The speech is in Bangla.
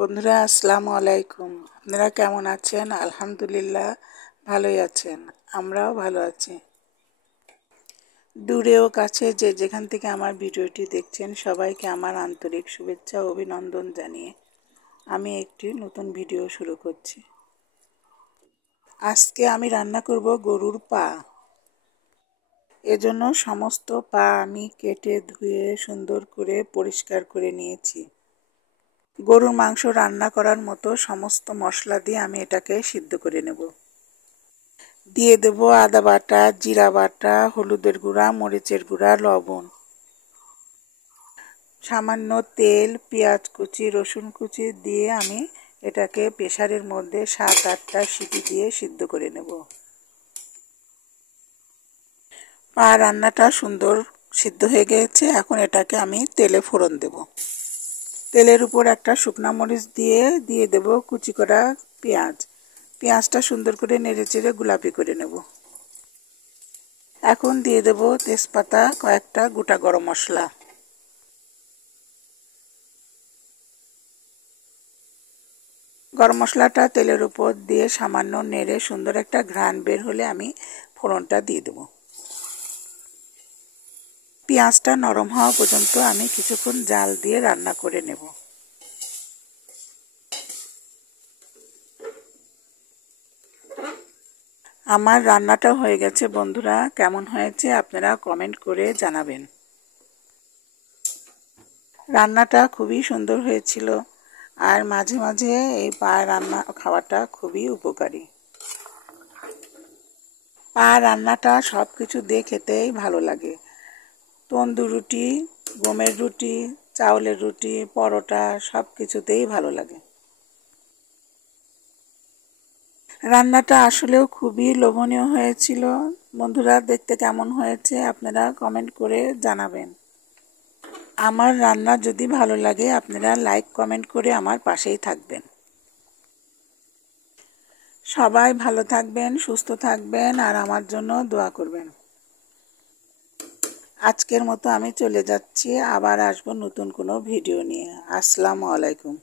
বন্ধুরা আসসালামু আলাইকুম। আপনারা কেমন আছেন? আলহামদুলিল্লাহ ভালোই আছেন, আমরাও ভালো আছি। দূরে ও কাছে যে যেখান থেকে আমার ভিডিওটি দেখছেন সবাইকে আমার আন্তরিক শুভেচ্ছা ও অভিনন্দন জানিয়ে আমি একটি নতুন ভিডিও শুরু করছি। আজকে আমি রান্না করব গরুর পা। এজন্য সমস্ত পা আমি কেটে ধুয়ে সুন্দর করে পরিষ্কার করে নিয়েছি। গরুর মাংস রান্না করার মতো সমস্ত মশলা দিয়ে আমি এটাকে সিদ্ধ করে নেব। দিয়ে দেব আদা বাটা, জিরা বাটা, হলুদের গুঁড়া, মরিচের গুঁড়া, লবণ, সামান্য তেল, পেঁয়াজ কুচি, রসুন কুচি দিয়ে আমি এটাকে প্রেসারের মধ্যে 7-8টা সিটি দিয়ে সিদ্ধ করে নেব। পা রান্নাটা সুন্দর সিদ্ধ হয়ে গেছে। এখন এটাকে আমি তেলে ফোড়ন দেব। তেলের উপর একটা শুকনা মরিচ দিয়ে দেব কুচি করা পেঁয়াজ। পেঁয়াজটা সুন্দর করে নেড়েচেড়ে গোলাপি করে নেব। এখন দিয়ে দেব তেজপাতা, কয়েকটা গোটা গরম মশলা। গরম মশলাটা তেলের উপর দিয়ে সামান্য নেড়ে সুন্দর একটা ঘ্রাণ বের হলে আমি ফোড়নটা দিয়ে দেব। পেঁয়াজটা নরম হওয়া পর্যন্ত আমি কিছুক্ষণ জাল দিয়ে রান্না করে নেব। আমার রান্নাটা হয়ে গেছে বন্ধুরা, কেমন হয়েছে আপনারা কমেন্ট করে জানাবেন। রান্নাটা খুবই সুন্দর হয়েছিল, আর মাঝে মাঝে এই পা রান্না খাওয়াটা খুবই উপকারী। পা রান্নাটা সব কিছু দিয়ে খেতেই ভালো লাগে। তন্দুর রুটি, গমের রুটি, চাউলের রুটি, পরোটা সব কিছুতেই ভালো লাগে। রান্নাটা আসলেও খুবই লোভনীয় হয়েছিল। বন্ধুরা, দেখতে কেমন হয়েছে আপনারা কমেন্ট করে জানাবেন। আমার রান্না যদি ভালো লাগে আপনারা লাইক কমেন্ট করে আমার পাশেই থাকবেন। সবাই ভালো থাকবেন, সুস্থ থাকবেন, আর আমার জন্য দোয়া করবেন। আজকের মতো আমি চলে যাচ্ছি, আবার আসবো নতুন কোনো ভিডিও নিয়ে। আসসালামু আলাইকুম।